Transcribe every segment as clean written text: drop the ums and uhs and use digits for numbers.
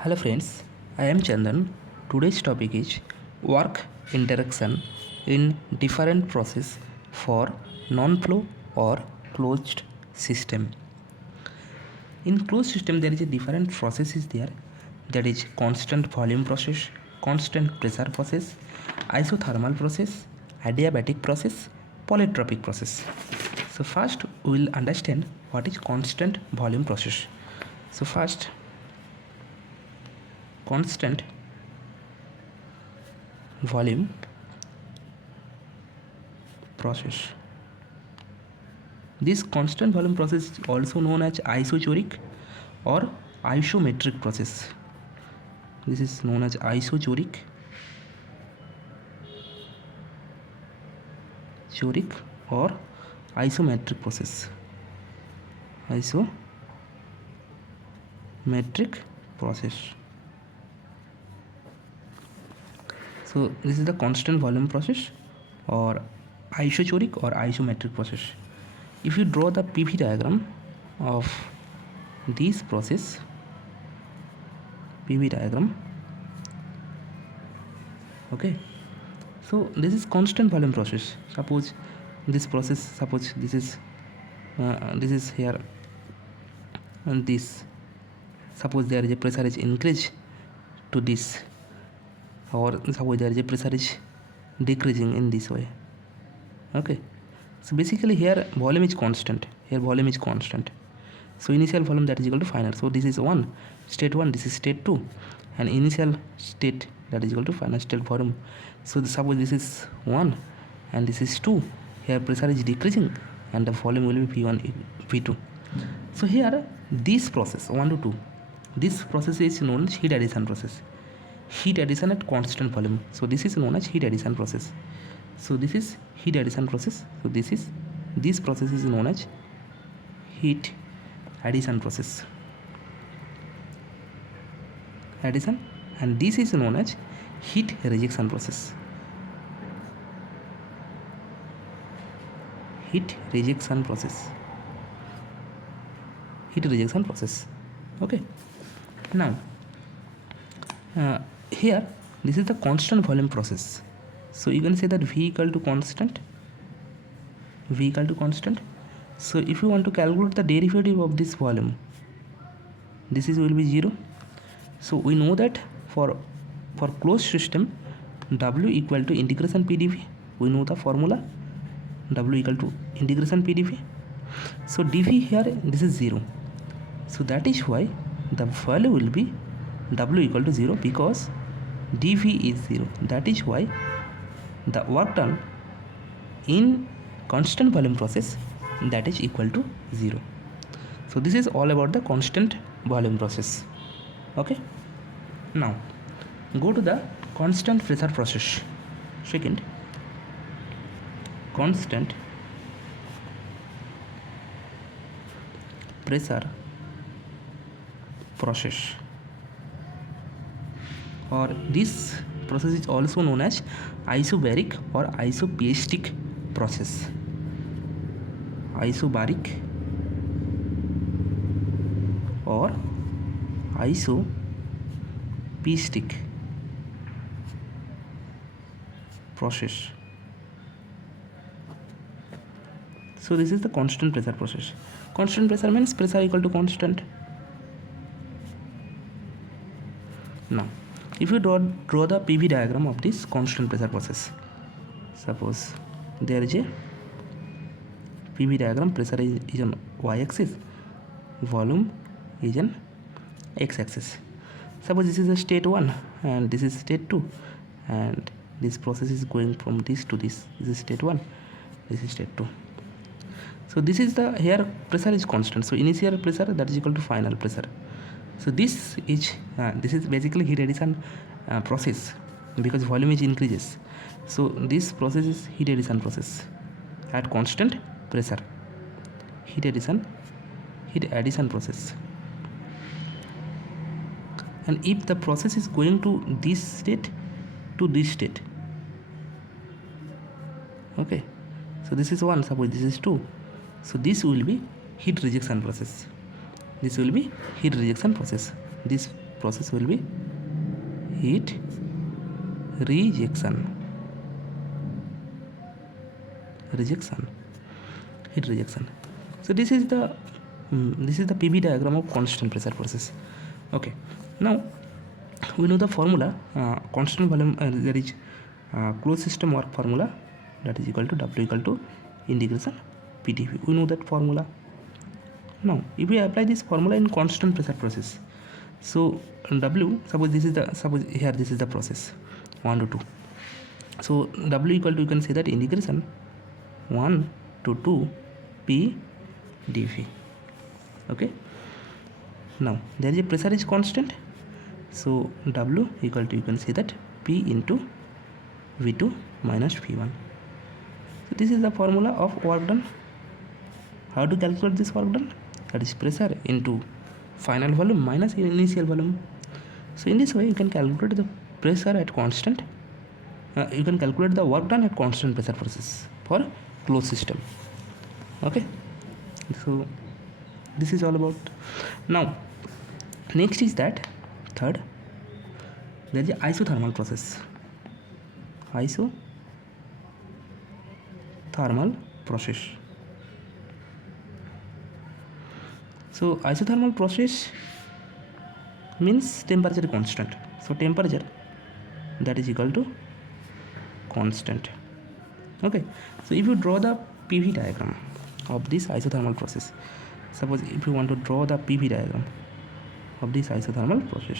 Hello friends, I am Chandan. Today's topic is work interaction in different process for non-flow or closed system. In closed system there is a different process is there, that is constant volume process, constant pressure process, isothermal process, adiabatic process, polytropic process. So first we will understand what is constant volume process. So first, constant volume process. This constant volume process is also known as isochoric or isometric process. This is known as isochoric, or isometric process. Isometric process. So this is the constant volume process or isochoric or isometric process. If you draw the PV diagram of this process, PV diagram, okay, so this is constant volume process. Suppose this process, suppose this is here, and this, suppose there is a pressure is increased to this, or suppose there is a pressure is decreasing in this way. Okay, so basically here volume is constant, so initial volume that is equal to final. So this is state 1, this is state 2, and initial state that is equal to final state volume. So suppose this is 1 and this is 2, here pressure is decreasing and the volume will be V1, V2. So here this process 1 to 2, this process is known as heat addition process, heat addition at constant volume. So this is known as heat addition process. So this is heat addition process. So this process is known as heat addition process, and this is known as heat rejection process. Heat rejection process. Okay, now here this is the constant volume process. So you can say that V equal to constant. So if you want to calculate the derivative of this volume, this will be 0. So we know that for closed system, W equal to integration PdV. We know the formula, W equal to integration PdV. So dV here, this is 0. So that is why the value will be W equal to 0, because dV is 0. That is why the work done in constant volume process, that is equal to 0. So this is all about the constant volume process. Okay, now go to the constant pressure process. Second, constant pressure process, or this process is also known as isobaric or isopistic process. Isobaric or isopistic process. So this is the constant pressure process. Constant pressure means pressure equal to constant. Now if you draw the PV diagram of this constant pressure process, suppose there is a PV diagram, pressure is on y-axis, volume is on x-axis. Suppose this is a state 1 and this is state 2, and this process is going from this to this. This is state 1, this is state 2. So this is the, here pressure is constant, so initial pressure that is equal to final pressure. So this is basically heat addition process, because volume is increases. So this process is heat addition process at constant pressure, heat addition process. And if the process is going to this state to this state, okay, so this is 1, suppose this is 2, so this will be heat rejection process. This process will be heat rejection. Heat rejection. So this is the PV diagram of constant pressure process. Okay, now we know the formula, constant volume, there is closed system work formula, that is equal to W equal to integration PdV. We know that formula. Now if we apply this formula in constant pressure process, so W, suppose this is the process 1 to 2. So W equal to, you can say that integration 1 to 2 P dV. Okay, now there is a pressure is constant, so W equal to, you can say that P into V2 minus V1. So this is the formula of work done. How to calculate this work done? That is pressure into final volume minus initial volume. So in this way you can calculate the pressure at constant, you can calculate the work done at constant pressure process for closed system. Okay, so this is all about. Now next is that third, there is a isothermal process. Isothermal process. So isothermal process means temperature constant. So temperature, that is equal to constant. Okay, so if you draw the PV diagram of this isothermal process, suppose if you want to draw the PV diagram of this isothermal process,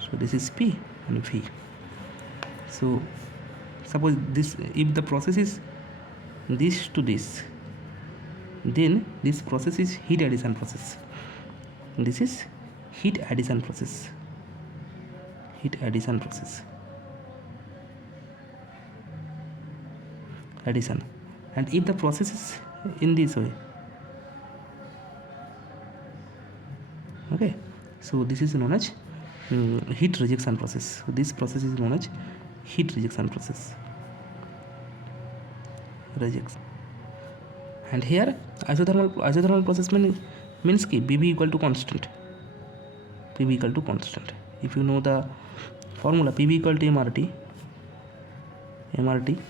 so this is P and V. So suppose this, if the process is this to this, then this process is heat addition process. This is heat addition process. Addition. And if the process is in this way, okay, so this is known as heat rejection process. So this process is known as heat rejection process. And here isothermal process means ki BB equal to constant. If you know the formula, PV equal to MRT,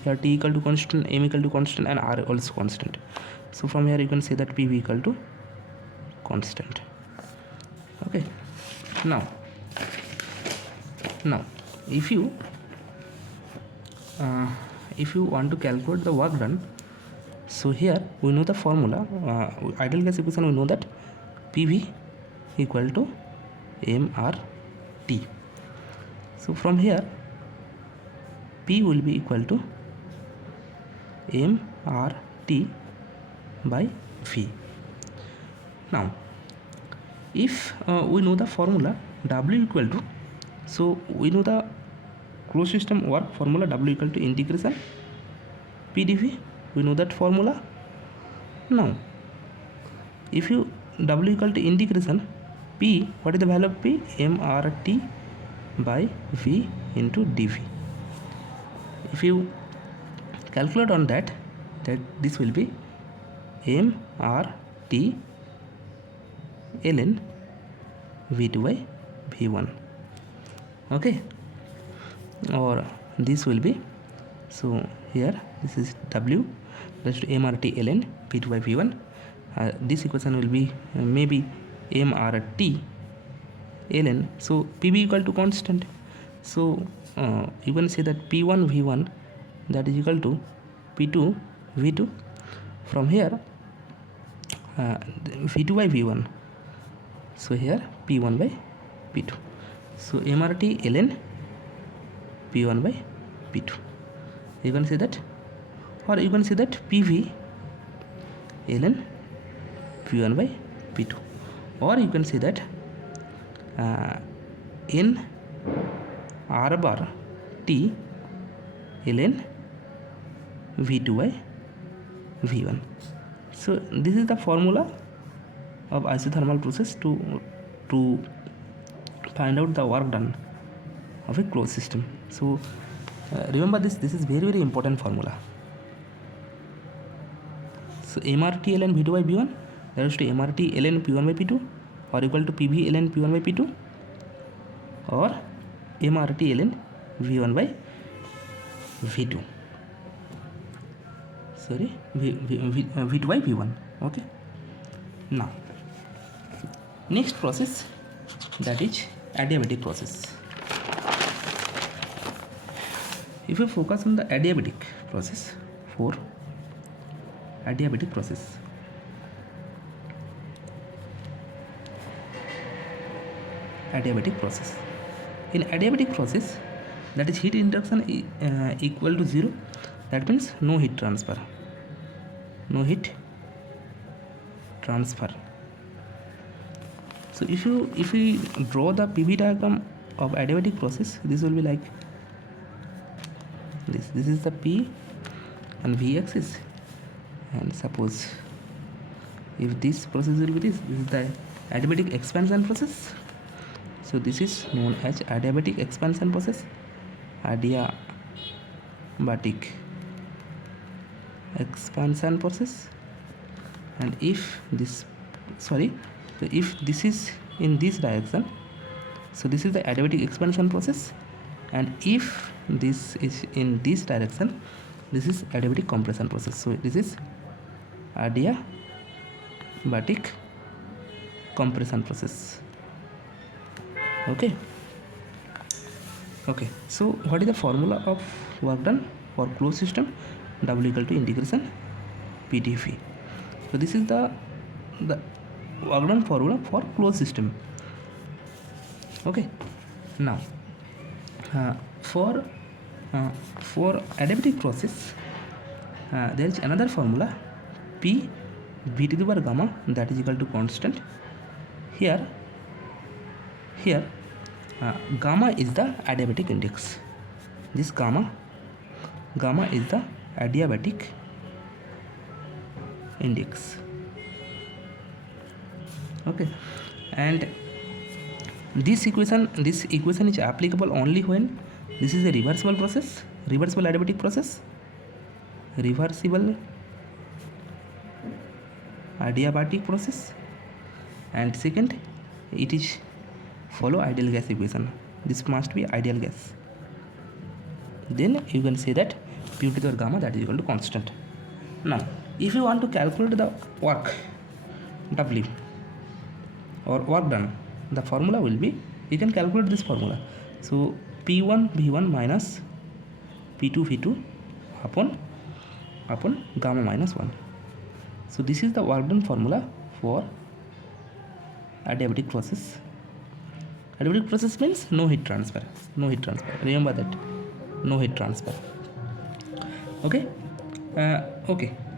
here T equal to constant, M equal to constant, and R also constant. So from here you can say that PV equal to constant. Okay, now if you want to calculate the work done, so here we know the formula, ideal gas equation, we know that PV equal to MRT. So from here P will be equal to MRT by V. Now if we know the formula W equal to, so we know the closed system work formula, W equal to integration P dV, we know that formula. Now if you W equal to integration P, what is the value of P? MRT by V into dV. If you calculate on that this will be MRT ln V2 by V1. Okay, or this will be, so here this is W, that's to MRT ln V2 by V1. This equation will be maybe MRT ln, so PV equal to constant, so you can say that P1 V1, that is equal to P2 V2. From here V2 by V1, so here P1 by P2, so MRT ln P1 by P2, you can say that, or you can say that PV ln P1 by P2, or you can say that N R bar T ln V2 by V1. So this is the formula of isothermal process to find out the work done of a closed system. So remember this is very important formula. So MRT ln V2 by V1, that is to MRT ln P1 by P2, or equal to PV ln P1 by P2, or MRT ln V1 by V2. Sorry, V2 by V1. Okay. Now, next process, that is adiabatic process. If you focus on the adiabatic process, for adiabatic process, in adiabatic process, that is heat induction equal to 0, that means no heat transfer. So if we draw the PV diagram of adiabatic process, this will be like this is the P and V axis, and suppose if this process will be this is the adiabatic expansion process. So this is known as adiabatic expansion process, adiabatic expansion process. And if this is in this direction, so this is the adiabatic expansion process, and if this is in this direction, this is adiabatic compression process. So this is adiabatic compression process. Okay. So what is the formula of work done for closed system? W equal to integration PdV. So this is the work done formula for closed system. Okay. Now for adiabatic process, there is another formula, P V to the power gamma, that is equal to constant. Here gamma is the adiabatic index. This gamma is the adiabatic index. Okay, and this equation is applicable only when this is a reversible adiabatic process, reversible adiabatic process, and second, it is follow ideal gas equation. This must be ideal gas. Then you can say that P to the gamma, that is equal to constant. Now, if you want to calculate the work W or work done, the formula will be, you can calculate this formula. So P1 V1 minus P2 V2 upon gamma minus 1. So this is the work done formula for adiabatic process. Adiabatic process means no heat transfer. Remember that, no heat transfer. Okay.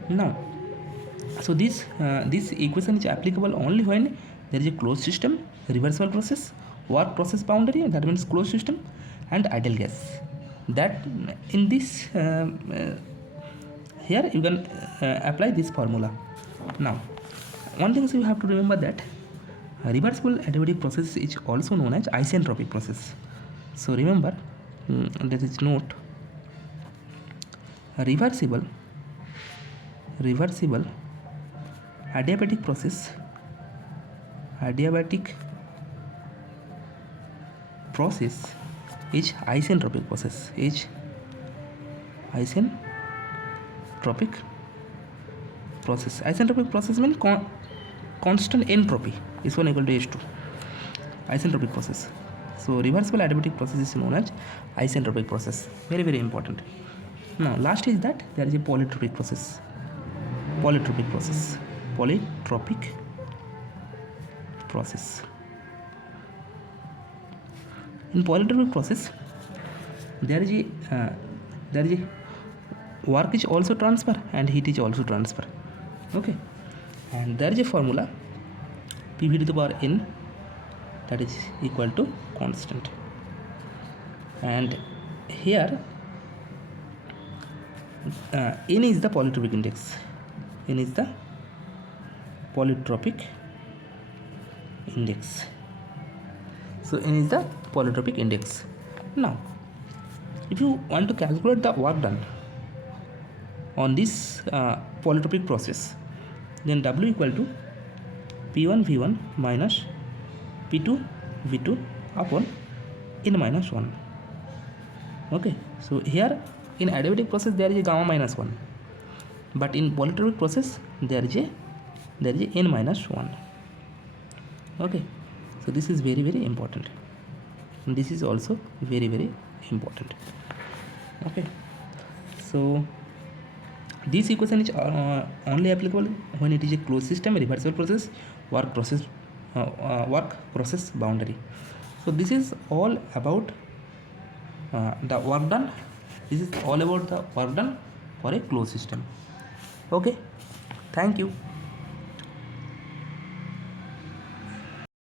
Now, so this equation is applicable only when there is a closed system, reversible process, work process boundary, that means closed system, and ideal gas. That in this here you can apply this formula. Now, one thing you have to remember that reversible adiabatic process is also known as isentropic process. So remember, there is note, reversible adiabatic process is isentropic process. Isentropic process means constant entropy is 1 equal to H2. Isentropic process. So reversible adiabatic process is known as isentropic process. Very, very important. Now, last is that there is a polytropic process. Polytropic process. In polytropic process, there is a work is also transfer and heat is also transfer. Okay, and there is a formula PV to the power n, that is equal to constant, and here n is the polytropic index. So n is the polytropic index. Now, if you want to calculate the work done on this polytropic process, then W equal to P1 V1 minus P2 V2 upon n minus 1. Okay, so here in adiabatic process there is a gamma minus 1, but in polytropic process there is a n minus 1. Okay, so this is very very important. This is also very very important. Okay, so this equation is only applicable when it is a closed system, reversible process, work process boundary. So this is all about the work done. This is all about the work done for a closed system. Okay, thank you.